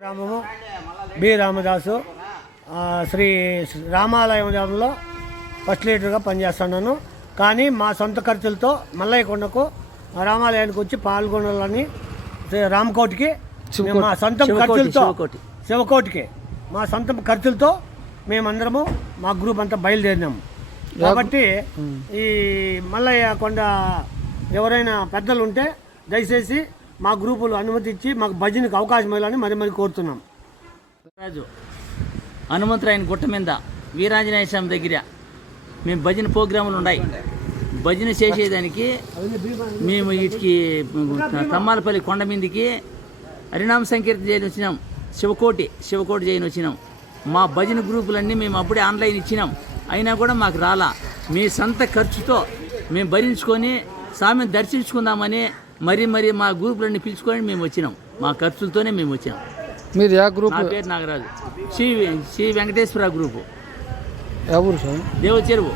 గ్రామము బి రామదాసు శ్రీ రామాలయంలో ఫస్ట్ లీడర్గా పనిచేస్తున్నాను. కానీ మా సొంత ఖర్చులతో మల్లయ్య కొండకు రామాలయానికి వచ్చి పాల్గొనాలని రామకోటికి మా సొంత ఖర్చులతో శివకోటికి మా సొంత ఖర్చులతో మేమందరము మా గ్రూప్ అంతా బయలుదేరినాము. కాబట్టి ఈ మల్లయ్య కొండ ఎవరైనా పెద్దలు ఉంటే దయచేసి మా గ్రూపులు అనుమతి ఇచ్చి మాకు భజనకు అవకాశం ఇవ్వాలని మరి కోరుతున్నాం. రాజు హనుమంతరాయన గుట్ట మీద వీరాంజనేయ స్వామి దగ్గర మేము భజన ప్రోగ్రాములు ఉన్నాయి. భజన చేసేదానికి మేము వీటికి తమ్మాలపల్లి కొండ మీదకి హరినామ సంకీర్తన చేయని వచ్చినాం. శివకోటి చేయని వచ్చినాం. మా భజన గ్రూపులన్నీ మేము అప్పుడే ఆన్లైన్ ఇచ్చినాం. అయినా కూడా మాకు రాలా. మీ సొంత ఖర్చుతో మేము భరించుకొని స్వామిని దర్శించుకుందామని మరి మా గ్రూపులన్నీ పిలుచుకొని మేము వచ్చినాం. మా ఖర్చులతోనే మేము వచ్చినాం. మీరు యా గ్రూప్? నా పేరు నాగరాజు. శ్రీ వెంకటేశ్వర గ్రూపు, ఎవరు సార్? దేవ చెరువు.